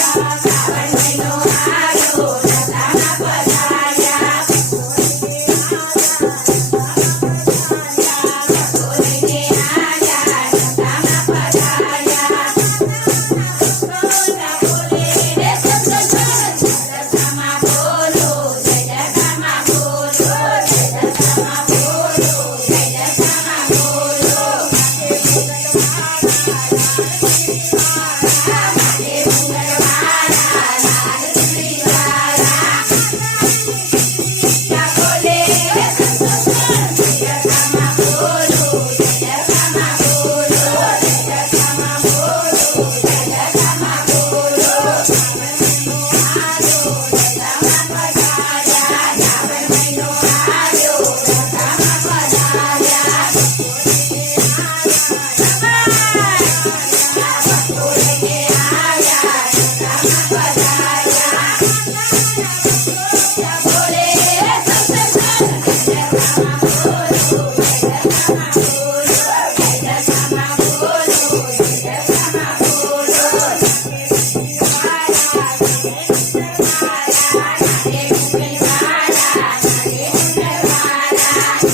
Bye.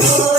Oh